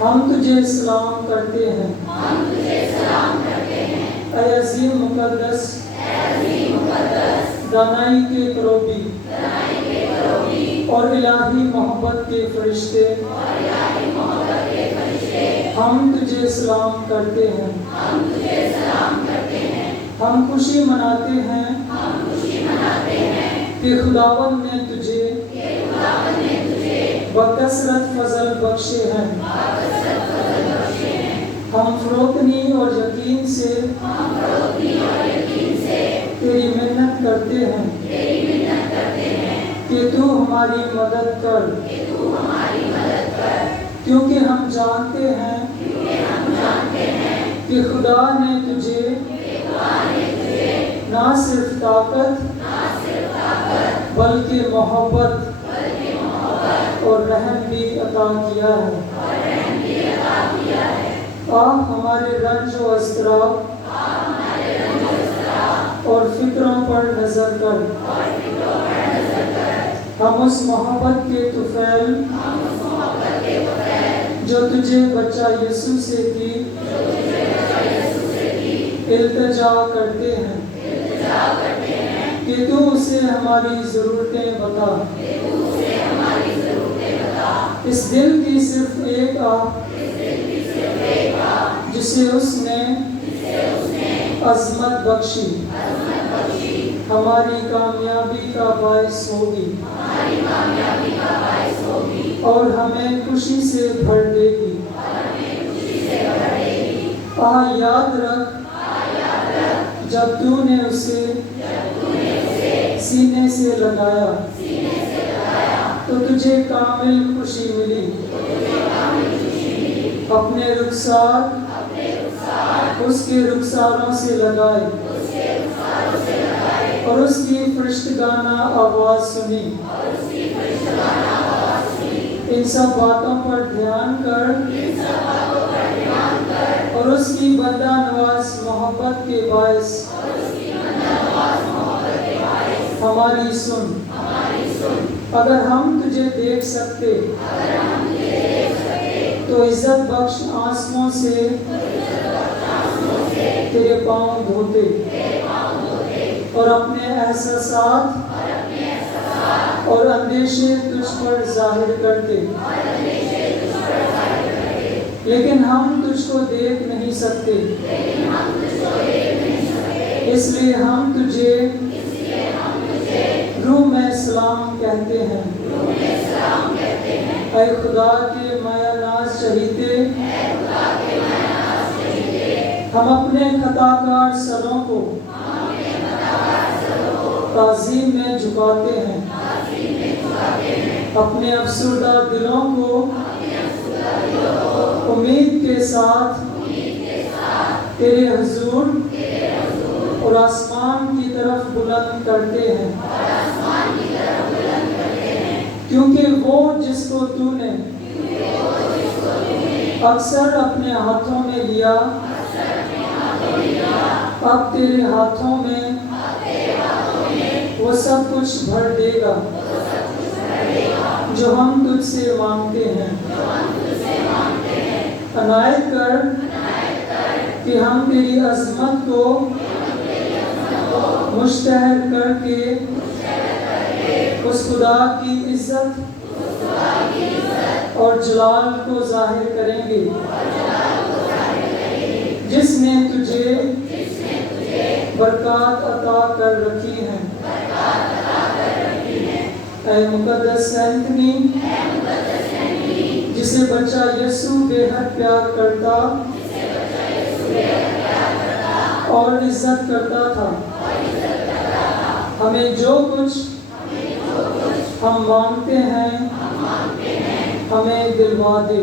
हम तुझे सलाम करते हैं। ऐ अज़ीम मुकद्दस, दानाई के करोबी और इलाही मोहब्बत के फरिश्ते, हम तुझे सलाम करते हैं। हम खुशी मनाते हैं कि खुदावंद ने तुझे बकसरत फजल बख्शे हैं। हम फरोतनी और यकीन से तेरी मिन्नत करते हैं कि तू हमारी मदद कर, क्योंकि हम जानते हैं कि खुदा ने तुझे ना सिर्फ ताकत बल्कि मोहब्बत और रहम भी अता किया है। आप हमारे रंज और इज़्तिराब और फिक्रों पर नजर कर। हम उस मोहब्बत के तुफैल जो तुझे बच्चा यीशु से की इल्तिजा करते हैं कि तू उसे हमारी ज़रूरतें बता। इस दिल की सिर्फ एक आह जिसे उसने अज़मत बख्शी हमारी कामयाबी का बाइस होगी और हमें खुशी से भर देगी। याद रख जब तूने उसे सीने से लगाया तो तुझे कामिल खुशी मिली। अपने रुखसार उसके रुखसारों से लगाए और उसकी फरिश्तगाना आवाज सुनी। इन सब बातों पर ध्यान कर और उसकी बंदा नवाज मोहब्बत के बायस हमारी सुन। अगर हम तुझे देख सकते तो इज्जत बख्श आंसुओं से तेरे पांव धोते और अपने एहसासात और अंदेशे तुझ पर जाहिर करते। लेकिन हम तुझको देख नहीं सकते, इसलिए हम तुझे रूह में सलाम कहते हैं। ऐ खुदा के माया नाज शहीदे, हम अपने खताकार सरों को ताज़ीम में झुकाते हैं। अपने अफसरदा दिलों को उम्मीद के साथ तेरे हुजूर और आसमान की तरफ बुलंद करते हैं, क्योंकि वो जिसको तूने अक्सर अपने हाथों में लिया अब तेरे हाथों में वो सब कुछ भर देगा जो हम तुझसे मांगते हैं। अनायत कर कि हम तेरी अज़मत को मुश्तहर करके उस खुदा की इज्जत और जलाल को जाहिर करेंगे जिसने तुझे बरकत अता कर रखी है। ऐ मुकद्दस एंथनी, जिसे बच्चा यीशु बेहद प्यार करता और इज्जत करता था। हमें जो कुछ हम मांगते हैं हमें दिलवा दे।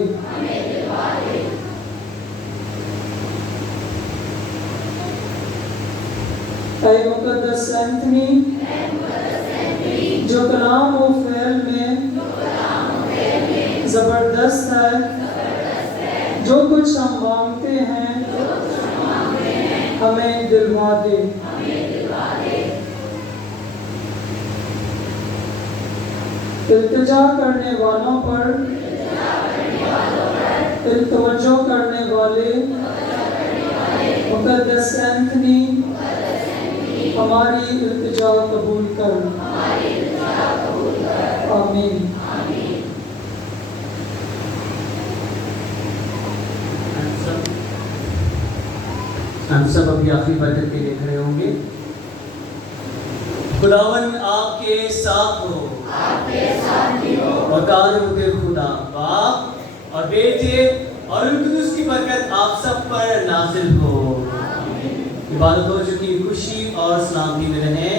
ऐ मुकद्दस एंथनी जो कलाम व फ़ेल में जबरदस्त है, जो कुछ हम मांगते हैं हमें दिलवा दे। इल्तिजा करने वालों पर इल्तवज्जो करने वाले मुकद्दस एंथनी हमारी इल्तिजा कबूल कर। आमीन। हम सब अपनी आखिरी बरकत के लिए खड़े होंगे। खुदावन आपके साथ हो और तारीफ के खुदा बाप और बेटे और उनकी की बरकत आप सब पर नाजिल हो। इबादत हो चुकी खुशी और सलामती में रहे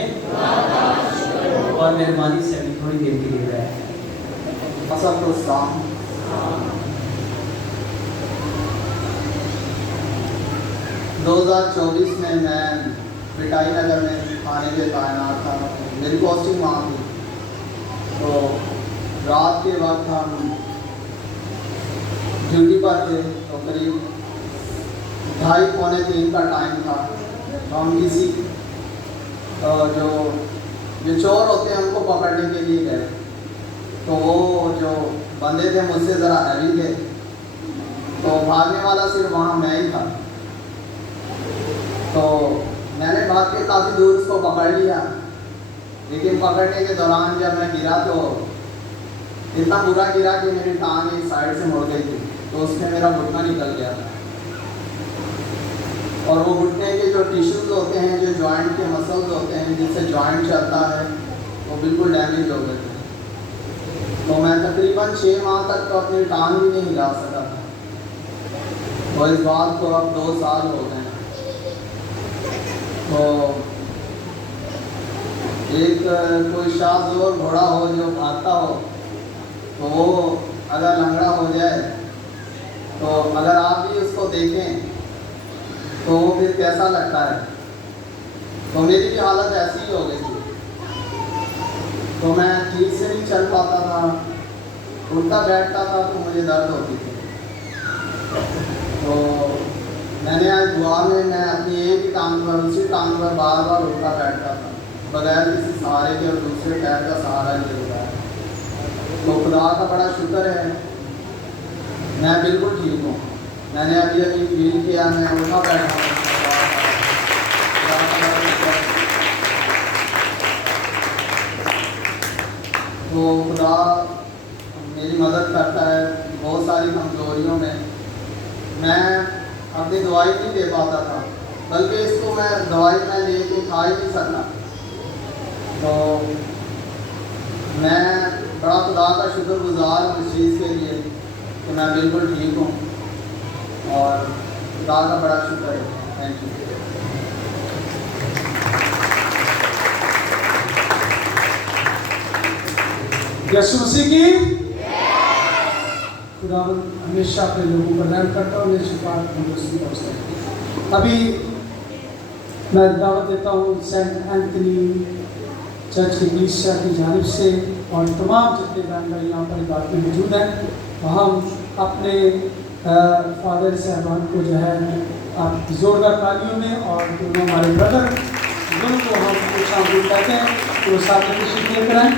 और मेहरबानी से अभी थोड़ी देर के लिए रहे। सबको सलाम। 2024 में मैं पिटाई नगर में थाने के तैनात था। मेरी पोस्टिंग वहाँ थी। तो रात के वक्त हम ड्यूटी पर थे, तो करीब 2:30-3 का टाइम था। तो हम किसी जो चोर होते हैं उनको पकड़ने के लिए गए। तो वो जो बंदे थे मुझसे ज़रा हैवी थे, तो भागने वाला सिर्फ वहाँ मैं ही था। तो मैंने भाग के काफ़ी दूर उसको पकड़ लिया, लेकिन पकड़ने के दौरान जब मैं गिरा तो इतना बुरा गिरा कि मेरी टांग एक साइड से मुड़ गई थी। तो उसमें मेरा घुटना निकल गया था और वो घुटने के जो टिश्यूज़ होते हैं, जो जॉइंट के मसल्स होते हैं जिससे जॉइंट चलता है, वो बिल्कुल डैमेज हो गए थे। तो मैं तकरीबन 6 माह तक तो अपनी टांग भी नहीं हिला सका था। और इस बात को अब 2 साल हो गए। तो एक कोई शाहज़ोर घोड़ा हो जो भागता हो, तो वो अगर लंगड़ा हो जाए तो अगर आप भी उसको देखें तो वो फिर कैसा लगता है। तो मेरी भी हालत ऐसी ही हो गई थी। तो मैं ठीक से नहीं चल पाता था, उठता बैठता था तो मुझे दर्द होती थी। तो मैंने आज दुआ में मैं अपनी एक ही टांग पर, उसी टांग पर बार बार उठता बैठता था, बगैर किसी सहारे के, और दूसरे पैर का सहारा लिए हुआ है। तो खुदा का बड़ा शुक्र है, मैं बिल्कुल ठीक हूँ। मैंने अभी फील किया, मैं उठा बैठा हूँ। तो खुदा मेरी मदद करता है बहुत सारी कमजोरियों में। मैं अपनी दवाई नहीं दे पाता था, बल्कि इसको मैं दवाई में लेके खा ही नहीं सकता। तो मैं बड़ा खुदा का शुक्रगुजार हूँ इस चीज़ के लिए कि मैं बिल्कुल ठीक हूँ, और खुदा का बड़ा शुक्र है। Thank you. यीशु मसीह की खुदा हमेशा अपने लोगों पर रहम करता है, उन्हें शिफा तंदुरुस्ती बख्शता है। अभी मैं दावत देता हूँ सेंट एंथनी चर्च की कलीसिया की जानिब से और तमाम जितने बहन यहाँ पर इबादत में मौजूद हैं, हम अपने फादर साहबान को जो है आप जोरदार तालियों में, और दोनों हमारे ब्रदर दोनों को हम शामिल करते हैं, तो साथ में तशरीफ लेकर आएँ।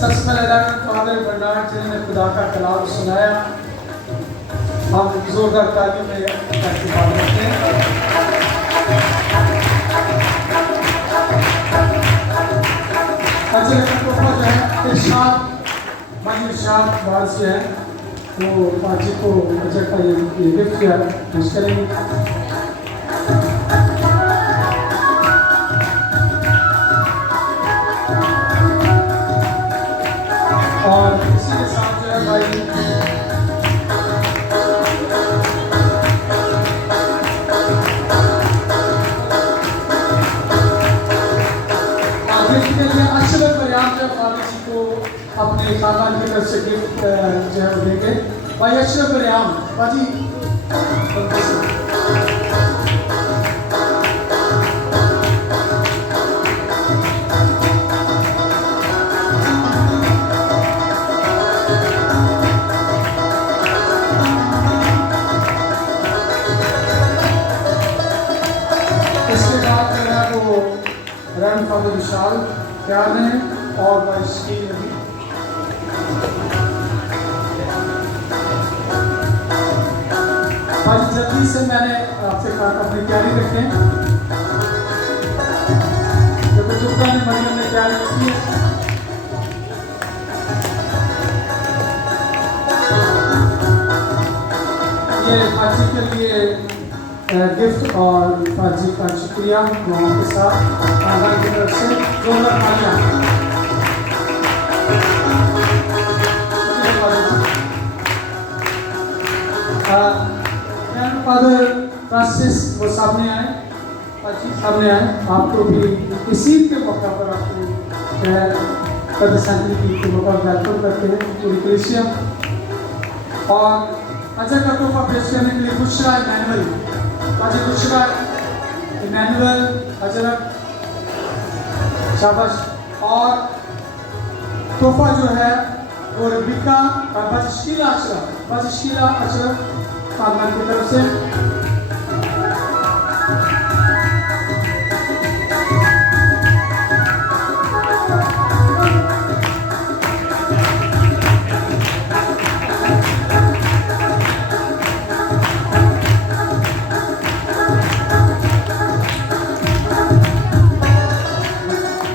सबसे पहले फादर बर्नार्ड जिन्होंने खुदा का कलाम सुनाया, हम जोरदार तालियों में इस्तेमाल करते हैं। जो है इरशाद वाज जो है वो पाजी को अजय का ये गिफ्ट जो है पेश करेंगे। अपने खानदान की तरफ से गिफ्ट जो है वो देंगे। भाई अशरफ रियाम बाजी फादर विशाल प्यार ने और भाई शकील अली। भाई जल्दी से मैंने आपसे कहा अपनी तैयारी रखें, जब दुर्गा ने मरियम ने तैयारी रखी है। ये फाजी के लिए गिफ्ट और फाजी का शुक्रिया लोगों के साथ खानदान की तरफ से जोरदार तालियां। फादर फ्रांसिस वो सामने आए, सामने आए। आपको भी इसी के मौका पर आपको सैंक्टिटी के मौका वेलकम करते हैं पूरी कलीसिया। और अजय का तोहफा पेश करने के लिए बुशरा इमैनुअल, बाजी बुशरा इमैनुअल हजरत शाबाश। और तोहफा जो है वो रिबिका बजशीला अशरफ खानदान की तरफ से।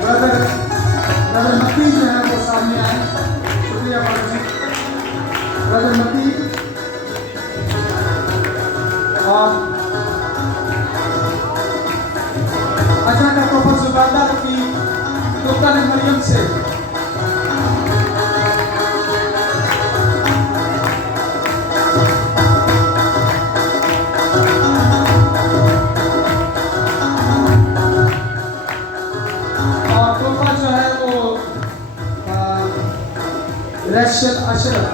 ब्रदर मती जो है वो सामने आए, शुक्रिया ब्रदर मती। और अच्छा का तोहफा जुबैदा की दुर्गा ने मरियम से। और तोहफा जो है वो रशद अशरफ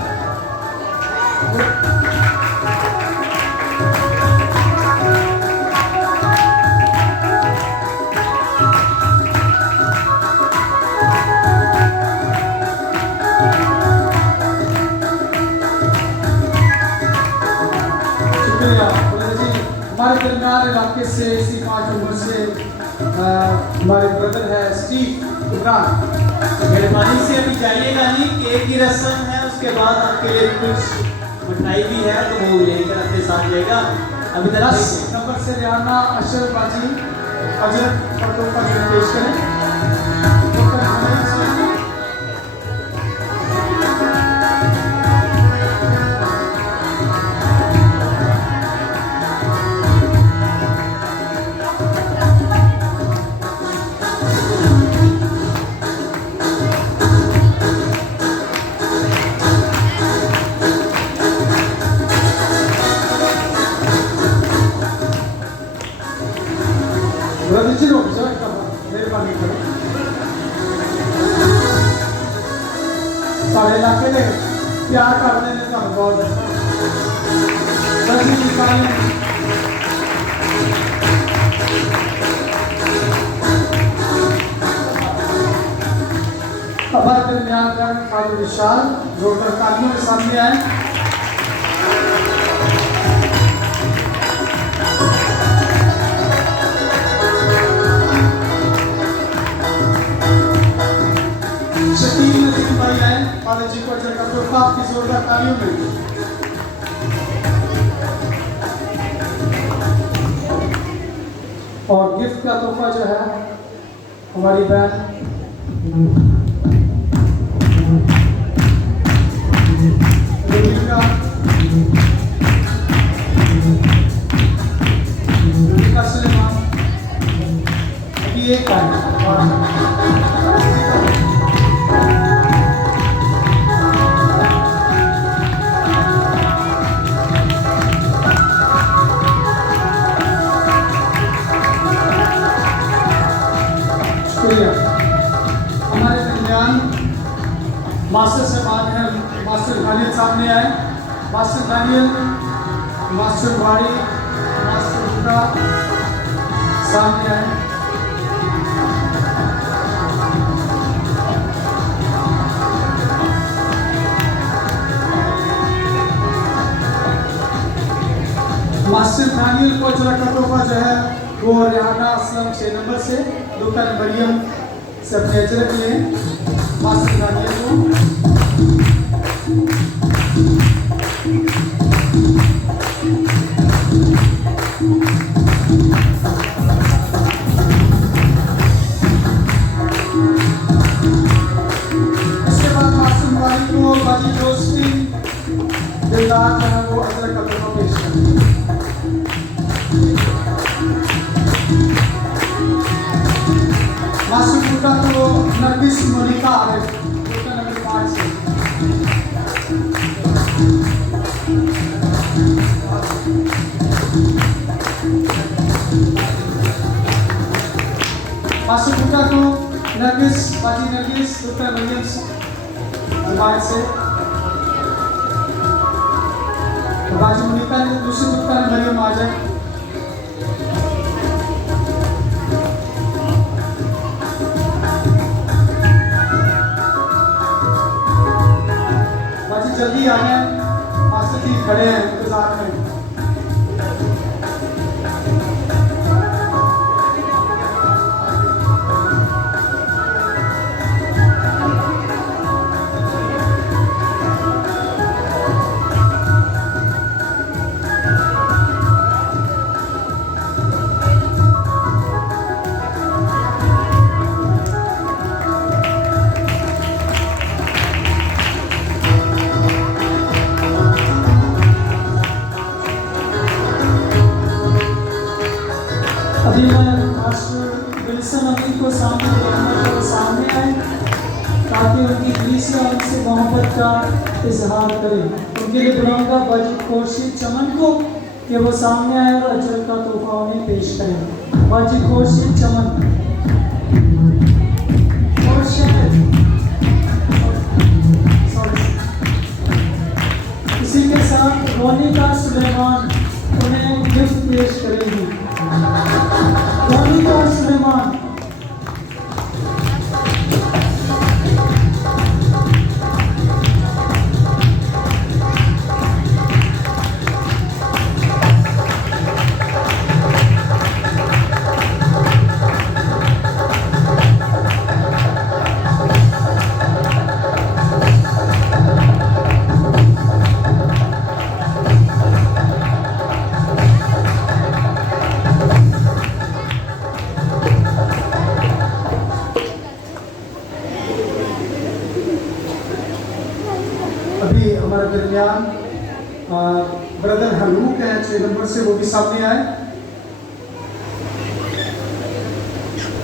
हमारे दरमियान इलाके से इसी 5 उम्र से हमारे ब्रदर है स्टीव इमरान। मेहरबानी से अभी जाइएगा नहीं, केक की रस्म है, उसके बाद आपके लिए कुछ मिठाई भी है तो वो लेकर अपने साथ जाएगा। अभी 10 नंबर से रियाना अशरफ बाजी हजरत और तोहफा पेश करें। मेहरबानी करो सारे इलाके में प्यार करने में तो बहुत हमारे दरमियान का खाली विशाल जोड़कर तालियों के सामने आए। फादर जी को का तोहफा आपकी जोरदार तालियों में। और गिफ्ट का तोहफा जो है हमारी बहन अभी एक हमारे सामने आए। मास्टर दानियल, मास्टर वाड़ी, मास्टर हुदा सामने आए। मास्टर दानियल को जो का जो है वो रिहाना असलम 6 नंबर से दुकान मरियम से अपने अजरक लिए मास्टर दानियल को। इसके बाद मास्टर वाली को बाजी दोस्ती दिलदार जो है वो अजरक का तोहफा पेश करेंगे। मास्टर हुदा को नरगिस मोनिका आरिफ दुकान नंबर 5 से। मास्टर हुदा को नरगिस बाजी नरगिस दुकान मरियम जमात से। बाजी मोनिका ने दूसरी दुकान मरियम आ जाए। जल्दी आ गए, मास्टर जी खड़े हैं इंतजार में। अभी मैं मास्टर विल्सन अमीर को सामने आए ताकि उनकी दिली से उनसे मोहब्बत का इजहार करें। उनके लिए बुलाऊंगा बाजी खुर्शीद चमन को कि वो सामने आए और अजर का तोहफा उन्हें पेश करें। बाजी खुर्शीद चमन। इसी के साथ रोनिका सुलेमान उन्हें गिफ्ट पेश करेंगी। रोनिका सुलेमान। अभी हमारे दरमियान ब्रदर हनूक हैं 6 नंबर से, वो भी सामने आए।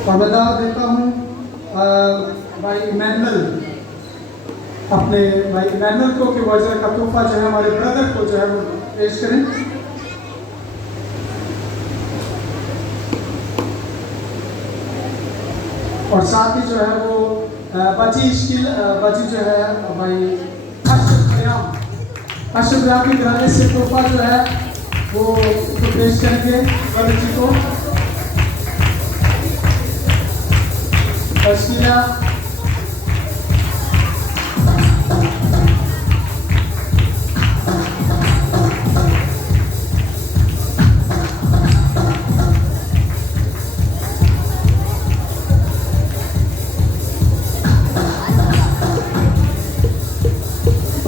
और मैं दावत देता हूँ भाई इमैनुअल, अपने भाई इमैनुअल को कि वजह का तोहफा जो है हमारे ब्रदर को जो है वो पेश करें। और साथ ही जो है वो बची जो है भाई अशरफ राबी घराने से तोहफा जो है वो पेश करेंगे ब्रदर जी को। अश्किला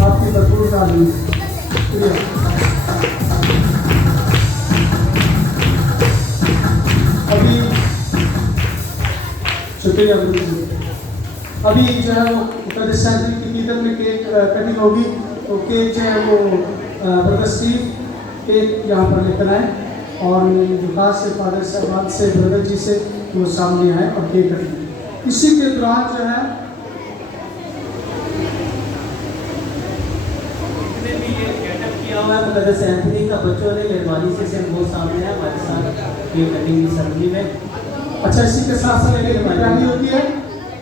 आपकी भरपूर तालीम। अभी शुक्रिया अभी जो है वो की कीदत में केक कटिंग होगी, तो केक जो है वो ब्रदर स्टीव केक यहाँ पर लेकर आए और विकास से फादर साहब से ब्रदर जी से वो सामने आए और केक कटिंग। इसी के दौरान जो है ब्रदर एंथनी का बच्चों ने मेहरबानी से वो सामने है हमारे साथ केक कटिंग की सेरेमनी में। अच्छा, इसी के साथ साथ होती है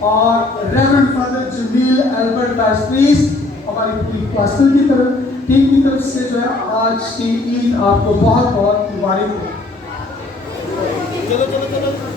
और रेवरेंड फादर जमील अल्बर्ट पास्ट्रीज हमारी पूरी पास्टर की तरफ टीम की तरफ से जो है आज की ईद आपको बहुत बहुत मुबारक हो। चलो चलो चलो